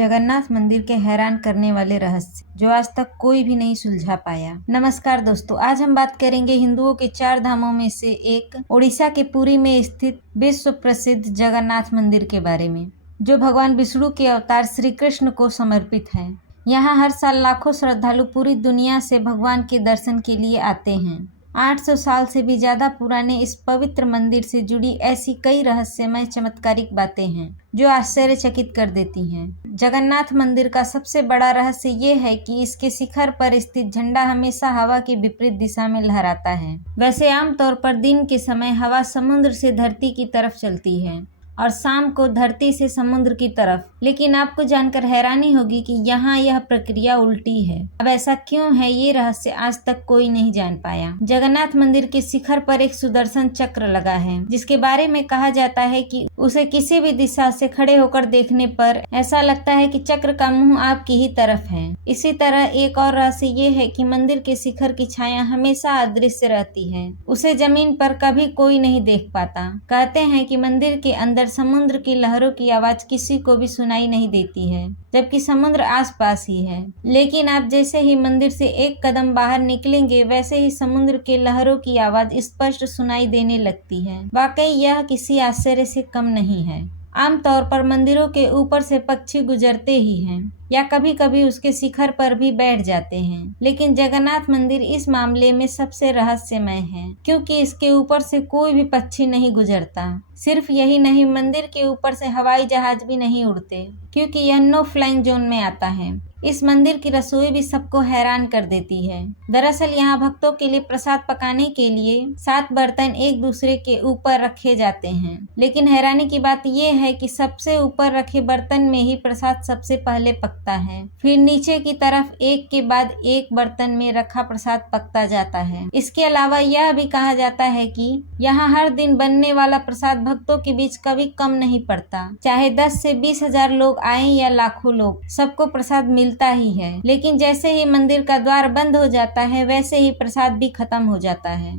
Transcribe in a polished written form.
जगन्नाथ मंदिर के हैरान करने वाले रहस्य जो आज तक कोई भी नहीं सुलझा पाया। नमस्कार दोस्तों, आज हम बात करेंगे हिंदुओं के 4 धामों में से एक उड़ीसा के पुरी में स्थित विश्व प्रसिद्ध जगन्नाथ मंदिर के बारे में, जो भगवान विष्णु के अवतार श्री कृष्ण को समर्पित है। यहाँ हर साल लाखों श्रद्धालु पूरी दुनिया से भगवान के दर्शन के लिए आते हैं। 800 साल से भी ज्यादा पुराने इस पवित्र मंदिर से जुड़ी ऐसी कई रहस्यमय चमत्कारिक बातें हैं जो आश्चर्यचकित कर देती हैं। जगन्नाथ मंदिर का सबसे बड़ा रहस्य ये है कि इसके शिखर पर स्थित झंडा हमेशा हवा के विपरीत दिशा में लहराता है। वैसे आमतौर पर दिन के समय हवा समुद्र से धरती की तरफ चलती है और शाम को धरती से समुद्र की तरफ, लेकिन आपको जानकर हैरानी होगी कि यहाँ यह प्रक्रिया उल्टी है। अब ऐसा क्यों है, ये रहस्य आज तक कोई नहीं जान पाया। जगन्नाथ मंदिर के शिखर पर एक सुदर्शन चक्र लगा है, जिसके बारे में कहा जाता है कि उसे किसी भी दिशा से खड़े होकर देखने पर ऐसा लगता है कि चक्र का मुंह आपकी ही तरफ है। इसी तरह एक और रहस्य ये है कि मंदिर के शिखर की छाया हमेशा अदृश्य रहती है, उसे जमीन पर कभी कोई नहीं देख पाता। कहते हैं कि मंदिर के अंदर समुद्र की लहरों की आवाज किसी को भी सुनाई नहीं देती है, जबकि समुद्र आसपास ही है। लेकिन आप जैसे ही मंदिर से एक कदम बाहर निकलेंगे, वैसे ही समुद्र के लहरों की आवाज स्पष्ट सुनाई देने लगती है। वाकई यह किसी आश्चर्य से कम नहीं है। आमतौर पर मंदिरों के ऊपर से पक्षी गुजरते ही हैं या कभी कभी उसके शिखर पर भी बैठ जाते हैं, लेकिन जगन्नाथ मंदिर इस मामले में सबसे रहस्यमय है, क्योंकि इसके ऊपर से कोई भी पक्षी नहीं गुजरता। सिर्फ यही नहीं, मंदिर के ऊपर से हवाई जहाज भी नहीं उड़ते, क्योंकि यह नो फ्लाइंग जोन में आता है। इस मंदिर की रसोई भी सबको हैरान कर देती है। दरअसल यहाँ भक्तों के लिए प्रसाद पकाने के लिए 7 बर्तन एक दूसरे के ऊपर रखे जाते हैं, लेकिन हैरानी की बात यह है कि सबसे ऊपर रखे बर्तन में ही प्रसाद सबसे पहले पकता है, फिर नीचे की तरफ एक के बाद एक बर्तन में रखा प्रसाद पकता जाता है। इसके अलावा यह भी कहा जाता है कि यहाँ हर दिन बनने वाला प्रसाद भक्तों के बीच कभी कम नहीं पड़ता। चाहे 10 से 20 हजार लोग आए या लाखों लोग, सबको प्रसाद मिलता ही है। लेकिन जैसे ही मंदिर का द्वार बंद हो जाता है, वैसे ही प्रसाद भी खत्म हो जाता है।